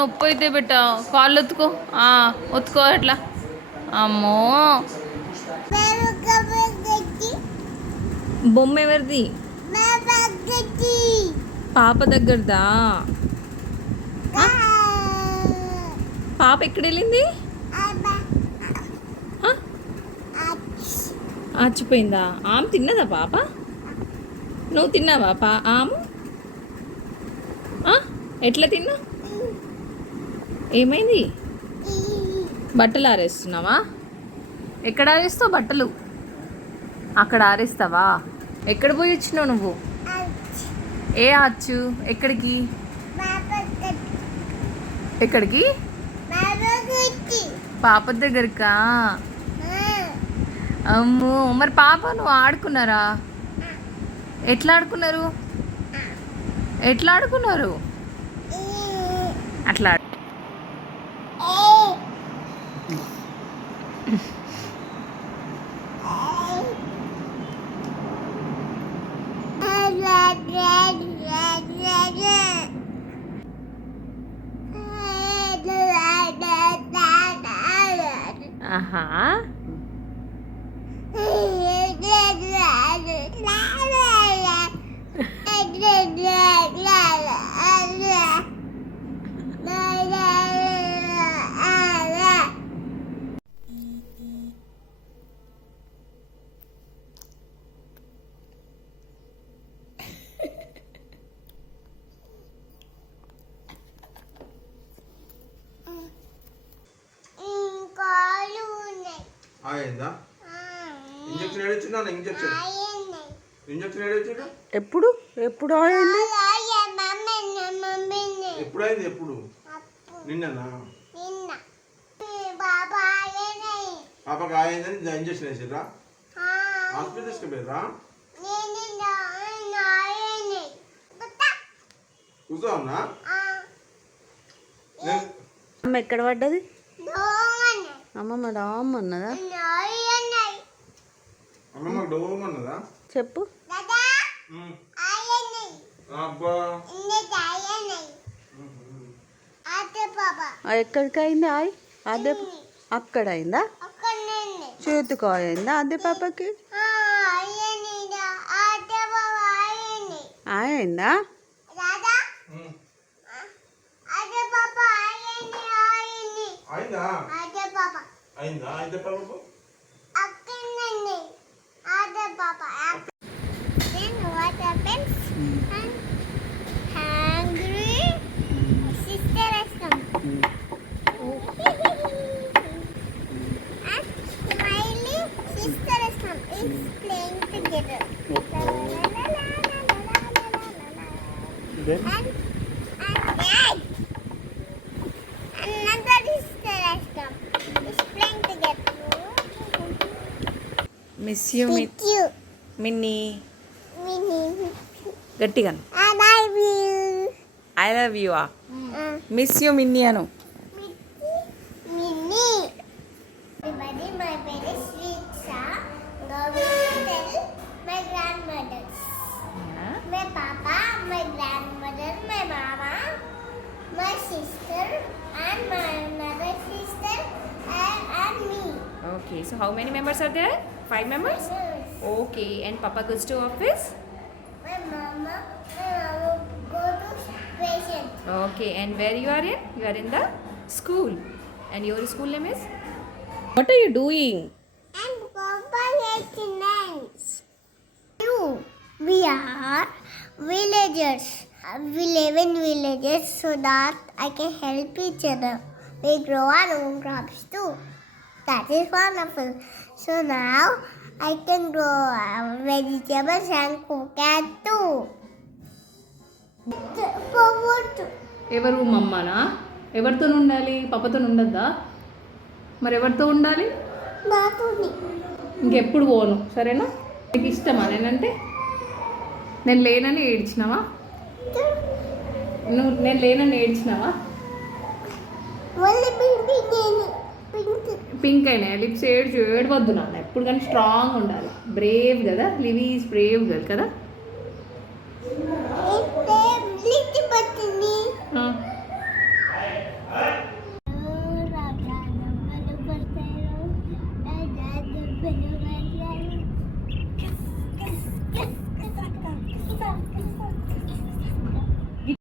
నొప్పి అయితే బిడ్డ కాళ్ళు ఒత్తుకో ఒత్తుకో ఎట్లా అమ్మో బొమ్మ ఎవరిది పాప దగ్గరదా పాప ఎక్కడ వెళ్ళింది ఆచిపోయిందా ఆమె తిన్నదా పాప నువ్వు తిన్నావా ఆమె ఎట్లా తిన్నా ఏమైంది బట్టలు ఆరేస్తున్నావా ఎక్కడ ఆరేస్తావు బట్టలు అక్కడ ఆరేస్తావా ఎక్కడ పోయి వచ్చినావు నువ్వు ఏ ఆచ్చు ఎక్కడికి ఎక్కడికి పాప దగ్గరకా అమ్మో మరి పాప నువ్వు ఆడుకున్నారా ఎట్లా ఆడుకున్నారు అట్లా ఆహా ఎప్పుడు ఎప్పుడు అయింది ఎప్పుడైంది ఎప్పుడు నిన్ననా పాపకి అయిందని ఇంజక్షన్ వేసిర్రా హాస్పిటల్ తీసుకుపోయారా కూర్చోవునా అమ్మ ఎక్కడ పడ్డది అమ్మమ్మ డామ్ అన్నదా అమ్మమ్మ డోమ్ అన్నదా చెప్పు ఎక్కడికి అయింది అదే అక్కడ అయిందా చేతికి అయిందా అదే పాపకి అయిందా మిస్ యూ మిన్నీ గట్టిగా I love you miss you Minnie అను Okay, so how many members are there? 5 members? Okay, and Papa goes to office? My mama go to patient. Okay, and where you are in? You are in the school. And your school name is? What are you doing? And Papa is nice. We are villagers. We live in villages so that I can help each other. We grow our own crops too. That is wonderful. So now I can grow vegetables and cook it too. ఎవరు మమ్మనా ఎవరితో ఉండాలి పాపతో ఉండద్దా మరి ఎవరితో ఉండాలి నాతోని ఇంకెప్పుడు పోను సరేనా నీకు ఇష్టమా నేనంటే నేను లేనని ఏడ్చినావా నేను లేనని ఏడ్చినావా పింక్ అయినా లిప్స్ ఏడవద్దు నాన్న ఎప్పుడు కానీ స్ట్రాంగ్ ఉండాలి బ్రేవ్ కదా లివ్ ఈజ్ బ్రేవ్ గర్ల్ కదా